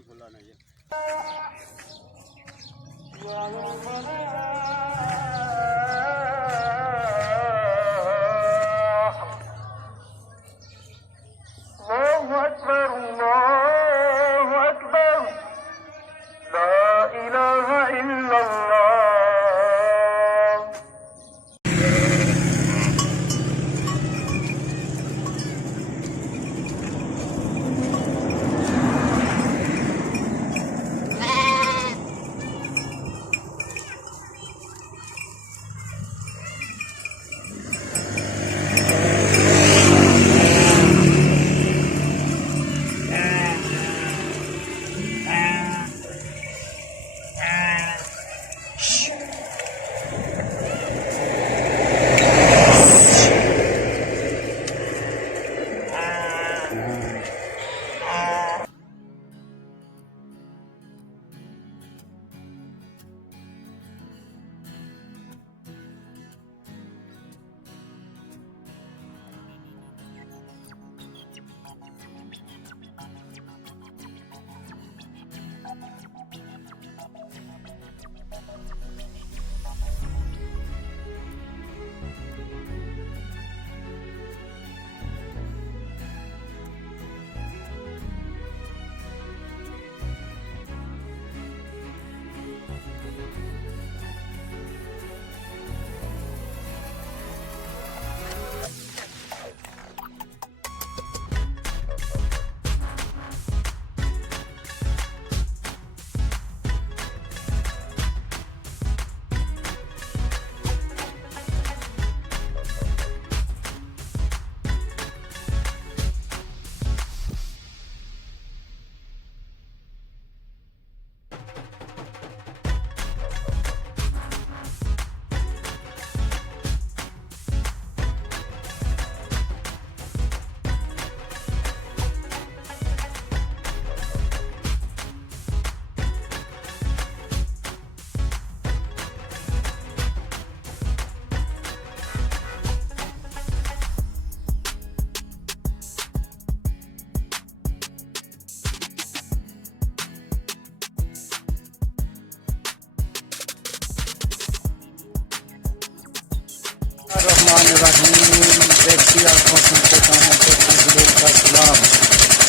खुला नहीं है।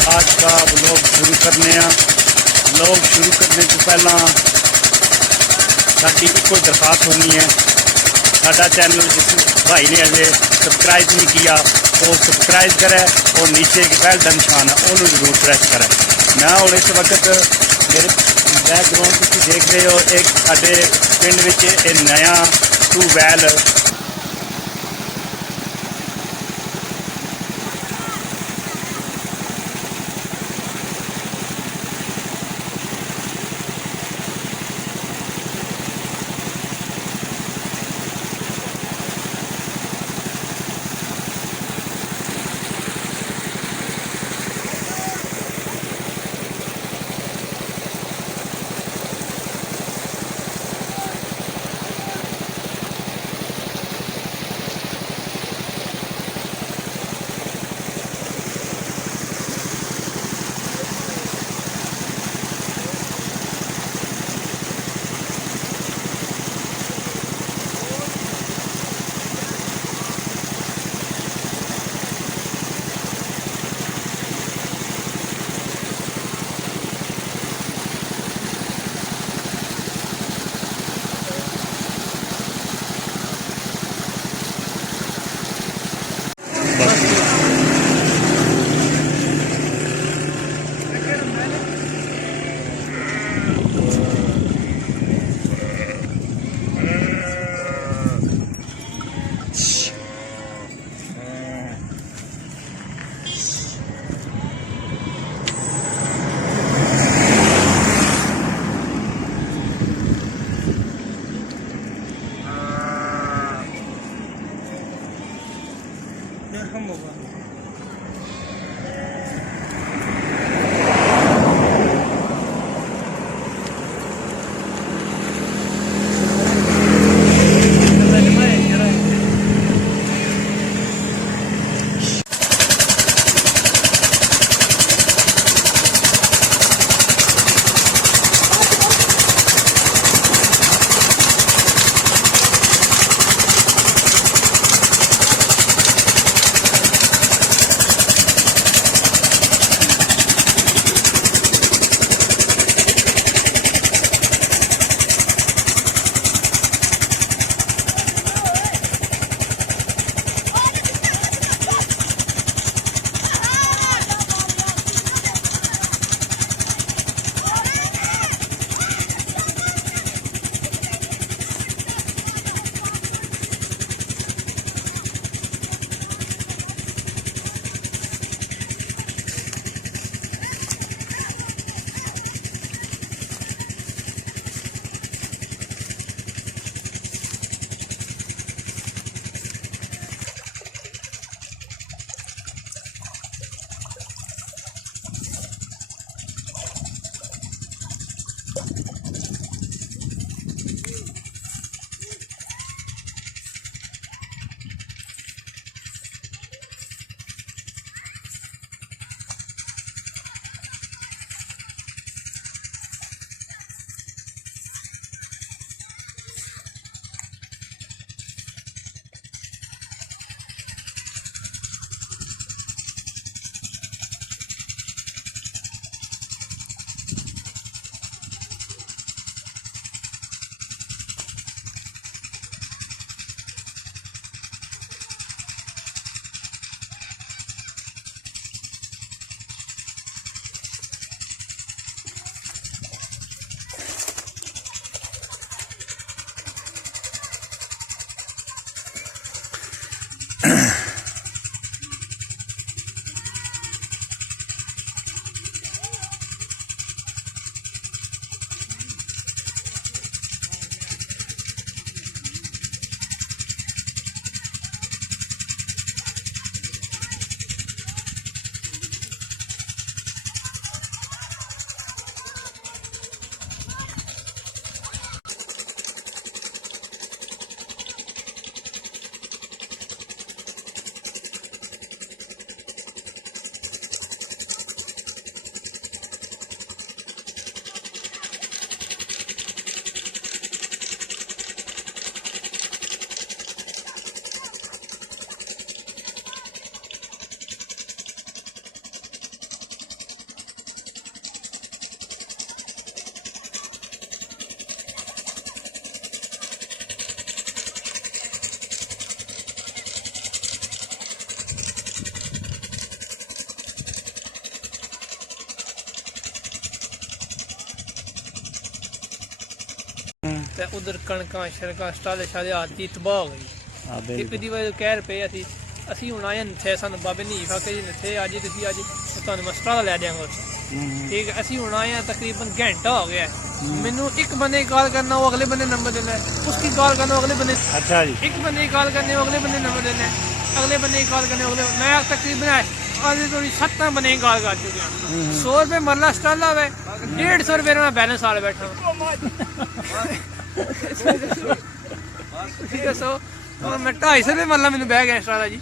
आज का व्लॉग शुरू करने व्लॉग शुरू करने तो पहला साड़ी एको दरखास्त होनी है। साडा चैनल जिस भाई ने अजे सब्सक्राइब नहीं किया तो सब्सक्राइब करे और नीचे एक बेल का निशान है उन्होंने जरूर प्रेस करें। मैं हूँ इस वक्त मेरे बैकग्राउंड तुम देख रहे हो एक साडे पिंड विच नया ट्यूबवैल हम ਤੇ ਉਧਰ ਕਣਕਾਂ ਸ਼ਰਕਾਂ ਸਟਾਲੇ ਸ਼ਾਲੇ ਆਦੀ ਤਬਾਹ ਹੋ ਗਈ। ਇੱਕ ਦੀ ਵਜ੍ਹਾ ਕਹਿ ਰੁਪਏ ਅਸੀਂ ਹੁਣ ਆਏ ਨੱਥੇ ਸਾਨੂੰ ਬਾਬੇ ਨੀਫ ਆ ਕੇ ਜੀ ਨੱਥੇ ਅੱਜ ਤੁਸੀਂ ਅੱਜ ਤੁਹਾਨੂੰ ਮੈਂ ਸਟਾਲਾ ਲੈ ਦਿਆਂਗਾ ਠੀਕ ਹੈ। ਅਸੀਂ ਹੁਣ ਆਏ तकरीबन घंटा हो गया है। मैनू एक बंदे की कॉल करना वो अगले बंदे नंबर देना है, उसकी कॉल करना अगले बंदे अच्छा जी एक बंदे की कॉल करने अगले बंदे नंबर देना है, अगले बंदे की कॉल करने अगले मैं तकरीबन आज थोड़ी 7 बंदे की कॉल कर चुके हैं। 100 रुपये मरला स्टाला है 150 रुपये मैं बैलेंस वाले बैठा दसो मैं 250 रुपये मरला मैंने बह गया स्टाला जी।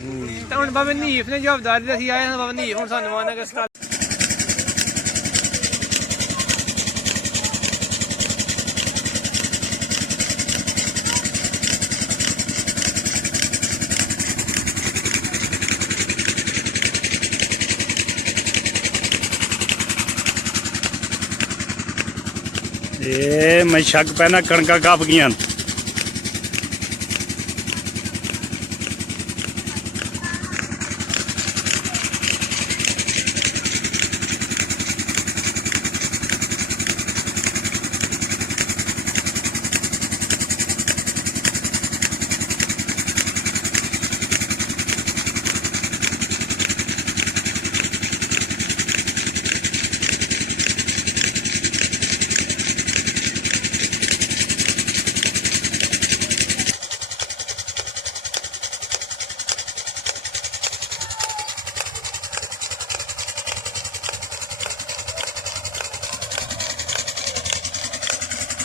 तो हम बाबा नीफ ने जवाबदारी अभी आए बाबा नीफ हम सानू माना कि स्टाला ये मैं शक पैना कणका कप गई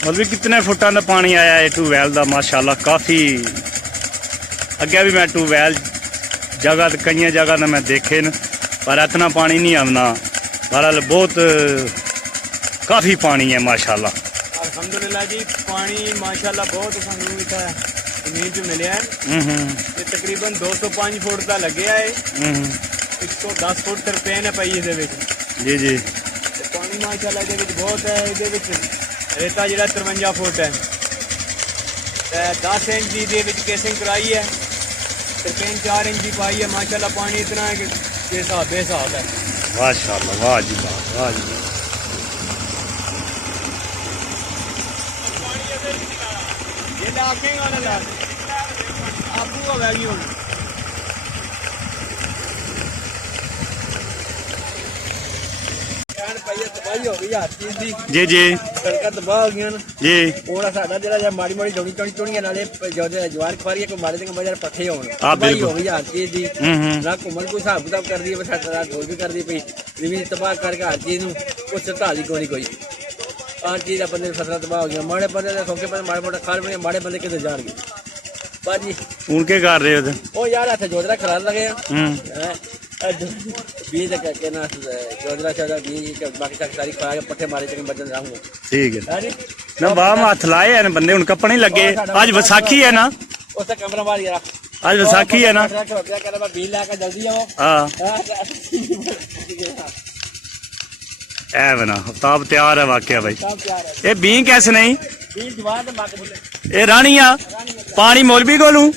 मतलब कितने फुटा का पानी आया है ट्यूबवैल का माशाल्लाह काफ़ी अगे भी मैं ट्यूबवैल जगह कई जगह तो मैं देखे न पर इतना पानी नहीं आना बहरहाल बहुत काफ़ी पानी है माशाल्लाह। अल्हम्दुलिल्लाह जी पानी माशाल्लाह बहुत सानू इतना जमीन च मिले है तकरीबन 205 फुट का लगे है 110 फुट तरपेन है पई जी जी पानी माशाल्लाह बहुत है ये रेता जो 53 फुट है 10 इंच की केसिंग कराई है तरपेन 4 इंच की पाई है माशाल्लाह पानी इतना है कि बेहिसाब है माशाल्लाह वाह जी वाह जी ये लाखेगा ना आपू का वैल्यू तबाही हो गई हर चीज की जी जी कणकां तबाह हो गई जी पूरा साडा जिहड़ा माड़ी माड़ी डोनी टोनी टोनियां नाले जवार खवारी कोई मारे ते बाजार पट्ठे होण तबाही हो गई हर चीज दी ना घुमन कोई हिसाब किताब कर दी साडा ढोल भी कर दी पई जमीन तबाह करके हर चीज नूं कुछ ढाली कोई हर चीज बंदे फसल तबाह हो गई माड़े बंदे सौखे बंदे माड़े मोटे खाल बने माड़े बंदे किधर जा रहे बाजी हूँ क्या कर रहे हो ओ यार इत्थे जोधरा खराब लगे बीज के ना जोधरा शादा बीज बाकी सारी खा के पट्ठे मारे चंगे बदल रहूंगा ठीक है ना बाह में हथ लाए हैं बंदे हूँ कपड़े लगे आज वसाखी है ना उससे कैमरा मार यार आज वसाखी है ना बीज लाके जल्दी आओ हाँ है बना हफ्ताब तैयार है वाकया भाई ये बी कैसे नहीं ये रानिया पानी मौलवी को लूं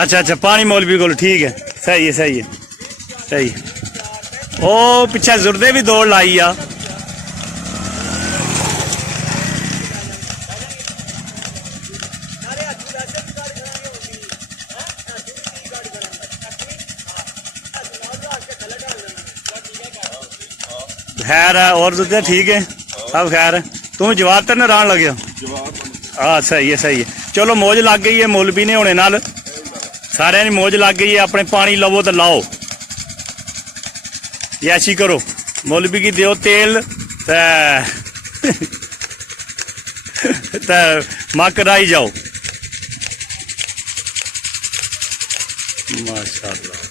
अच्छा अच्छा पानी मौलवी को ठीक है सही है सही ओ पिछे जुरदे भी दौड़ लाई आ खैर है और दूसरे ठीक है सब खैर है तू जवाब तो नारायण लगे हाँ सही है चलो मौज लग गई है मौलवी ने होने नाल सारे की मौज लग गई है अपने पानी लवो तो लाओ ऐसी करो मौलवी की दियो तेल मक राई जाओ माशाअल्लाह।